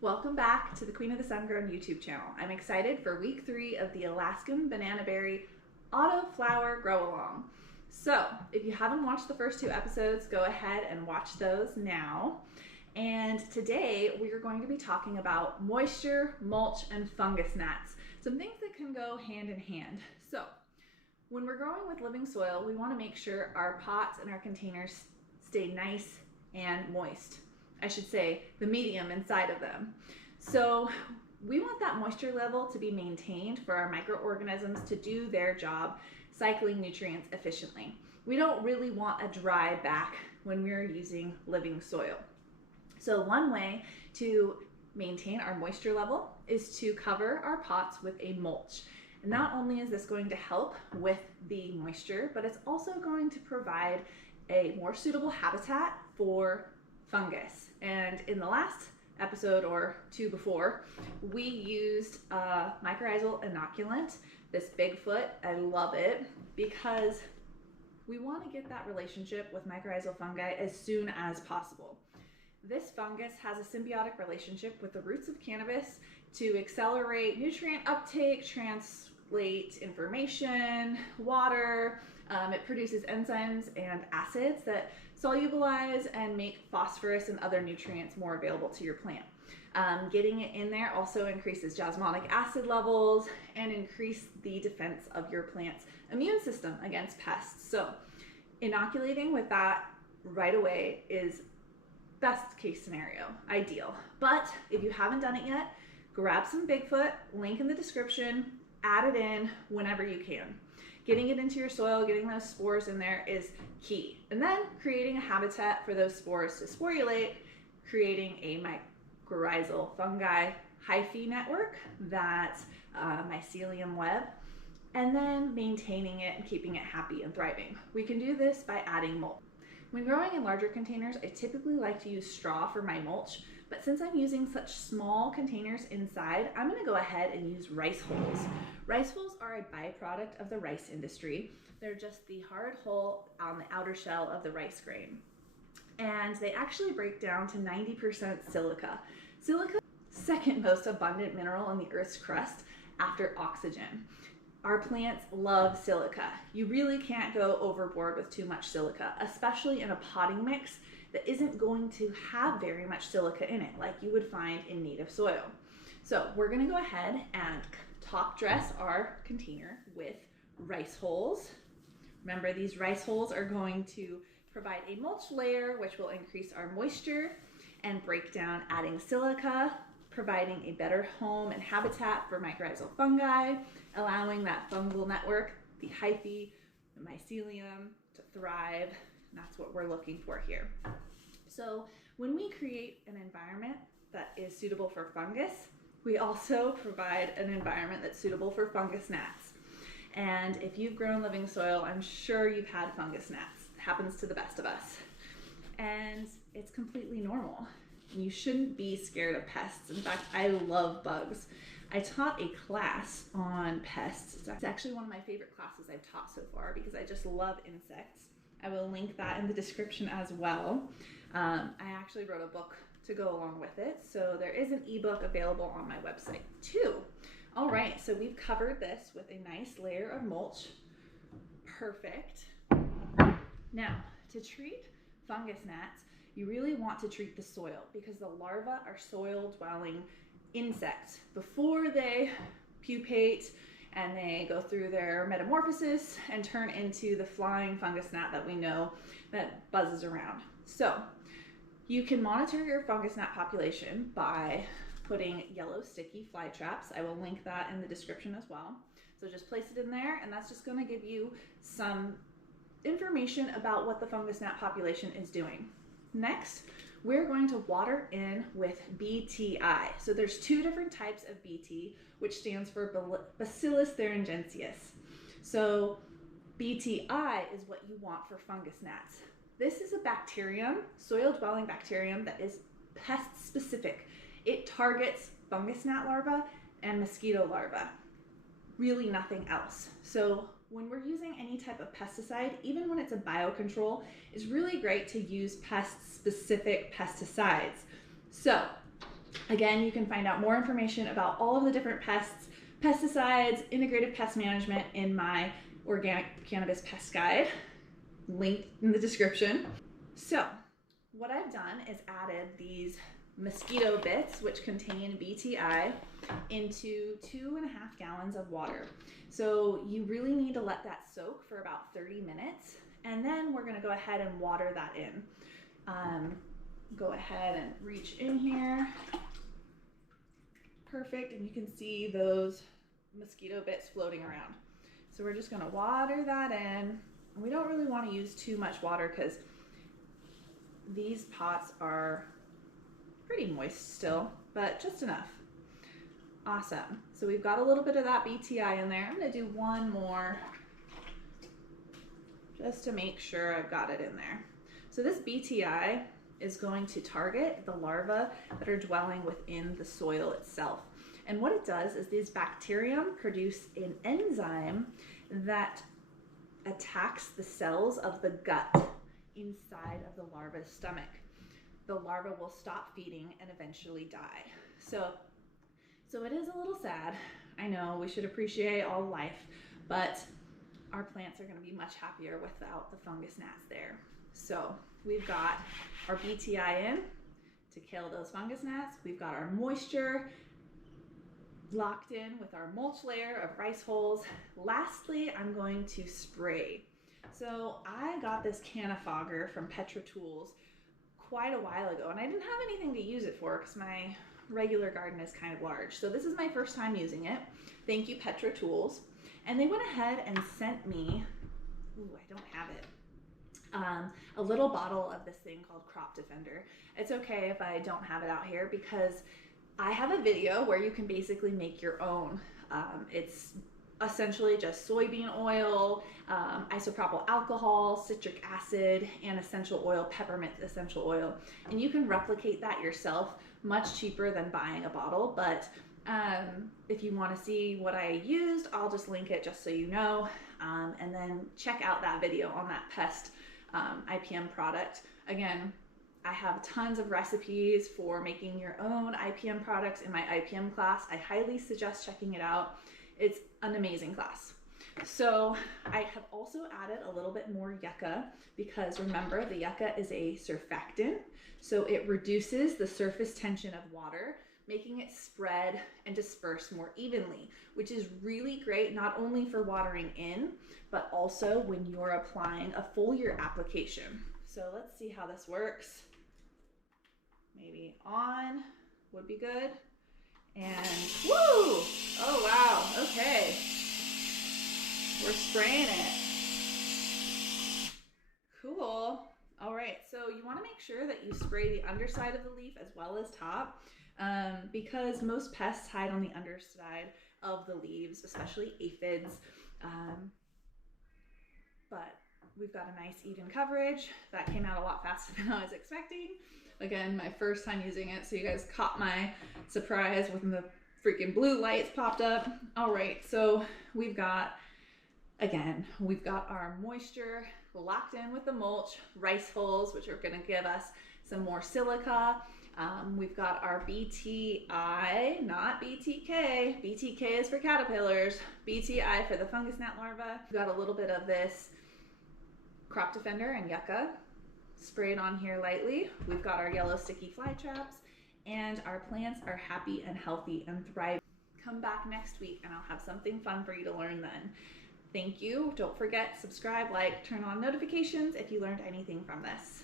Welcome back to the Queen of the Sun Grown YouTube channel. I'm excited for week 3 of the Alaskan Banana Berry Autoflower Grow Along. So if you haven't watched the first 2 episodes, go ahead and watch those now. And today we are going to be talking about moisture, mulch, and fungus gnats. Some things that can go hand in hand. So when we're growing with living soil, we want to make sure our pots and our containers stay nice and moist. I should say the medium inside of them. So we want that moisture level to be maintained for our microorganisms to do their job cycling nutrients efficiently. We don't really want a dry back when we're using living soil. So one way to maintain our moisture level is to cover our pots with a mulch. And not only is this going to help with the moisture, but it's also going to provide a more suitable habitat for fungus. And in the last episode or 2 before, we used a mycorrhizal inoculant, this Bigfoot. I love it because we want to get that relationship with mycorrhizal fungi as soon as possible. This fungus has a symbiotic relationship with the roots of cannabis to accelerate nutrient uptake, translate information, water. It produces enzymes and acids that solubilize and make phosphorus and other nutrients more available to your plant. Getting it in there also increases jasmonic acid levels and increase the defense of your plant's immune system against pests. So inoculating with that right away is best case scenario, ideal. But if you haven't done it yet, grab some Bigfoot, link in the description, add it in whenever you can. Getting it into your soil, getting those spores in there is key. And then creating a habitat for those spores to sporulate, creating a mycorrhizal fungi hyphae network, that mycelium web, and then maintaining it and keeping it happy and thriving. We can do this by adding mulch. When growing in larger containers, I typically like to use straw for my mulch, but since I'm using such small containers inside, I'm going to go ahead and use rice hulls. Rice hulls are a byproduct of the rice industry. They're just the hard hull on the outer shell of the rice grain. And they actually break down to 90% silica. Silica is the second most abundant mineral in the Earth's crust after oxygen. Our plants love silica. You really can't go overboard with too much silica, especially in a potting mix that isn't going to have very much silica in it like you would find in native soil. So we're going to go ahead and top dress our container with rice hulls. Remember, these rice hulls are going to provide a mulch layer which will increase our moisture and break down adding silica, providing a better home and habitat for mycorrhizal fungi, allowing that fungal network, the hyphae, the mycelium, to thrive. And that's what we're looking for here. So when we create an environment that is suitable for fungus, we also provide an environment that's suitable for fungus gnats. And if you've grown living soil, I'm sure you've had fungus gnats. It happens to the best of us. And it's completely normal. You shouldn't be scared of pests. In fact, I love bugs. I taught a class on pests. It's actually one of my favorite classes I've taught so far because I just love insects. I will link that in the description as well. I actually wrote a book to go along with it, so there is an ebook available on my website too. All right, so we've covered this with a nice layer of mulch. Perfect. Now, to treat fungus gnats, you really want to treat the soil because the larvae are soil-dwelling insects. Before they pupate and they go through their metamorphosis and turn into the flying fungus gnat that we know that buzzes around. So you can monitor your fungus gnat population by putting yellow sticky fly traps. I will link that in the description as well. So just place it in there, and that's just going to give you some information about what the fungus gnat population is doing. Next, we're going to water in with BTI. So there's 2 different types of BT, which stands for Bacillus Thuringiensis. So BTI is what you want for fungus gnats. This is a bacterium, soil-dwelling bacterium that is pest-specific. It targets fungus gnat larvae and mosquito larvae, really nothing else. So when we're using any type of pesticide, even when it's a biocontrol, it's really great to use pest-specific pesticides. So Again, you can find out more information about all of the different pests, pesticides, integrative pest management in my organic cannabis pest guide, linked in the description. So what I've done is added these mosquito bits, which contain BTI, into 2.5 gallons of water. So you really need to let that soak for about 30 minutes, and then we're gonna go ahead and water that in. Go ahead and reach in here. Perfect, and you can see those mosquito bits floating around. So we're just gonna water that in. We don't really wanna use too much water because these pots are pretty moist still, but just enough. Awesome. So we've got a little bit of that BTI in there. I'm gonna do one more just to make sure I've got it in there. So this BTI is going to target the larvae that are dwelling within the soil itself. And what it does is these bacterium produce an enzyme that attacks the cells of the gut inside of the larva's stomach. The larva will stop feeding and eventually die. So it is a little sad. I know we should appreciate all life, but our plants are going to be much happier without the fungus gnats there. So we've got our BTI in to kill those fungus gnats. We've got our moisture locked in with our mulch layer of rice hulls. Lastly, I'm going to spray. So I got this canifogger from Petra Tools quite a while ago, and I didn't have anything to use it for because my regular garden is kind of large. So this is my first time using it. Thank you, Petra Tools. And they went ahead and sent me, ooh, I don't have it, a little bottle of this thing called Crop Defender. It's okay if I don't have it out here because I have a video where you can basically make your own. It's essentially just soybean oil, isopropyl alcohol, citric acid, and essential oil, peppermint essential oil. And you can replicate that yourself, much cheaper than buying a bottle. But if you want to see what I used, I'll just link it just so you know. And then check out that video on that pest IPM product. Again, I have tons of recipes for making your own IPM products in my IPM class. I highly suggest checking it out. It's an amazing class. So I have also added a little bit more yucca because remember the yucca is a surfactant. So it reduces the surface tension of water, making it spread and disperse more evenly, which is really great not only for watering in, but also when you're applying a foliar application. So let's see how this works. Maybe on would be good. And woo! Oh wow, okay. We're spraying it. Cool. All right, so you want to make sure that you spray the underside of the leaf as well as top, because most pests hide on the underside of the leaves, especially aphids. But we've got a nice even coverage. That came out a lot faster than I was expecting. Again, my first time using it, so you guys caught my surprise when the freaking blue lights popped up. All right, so we've got our moisture locked in with the mulch, rice hulls, which are gonna give us some more silica. We've got our BTI, not BTK. BTK is for caterpillars, BTI for the fungus gnat larva. We've got a little bit of this Crop Defender and yucca sprayed on here lightly. We've got our yellow sticky fly traps, and our plants are happy and healthy and thriving. Come back next week and I'll have something fun for you to learn then. Thank you. Don't forget, subscribe, like, turn on notifications if you learned anything from this.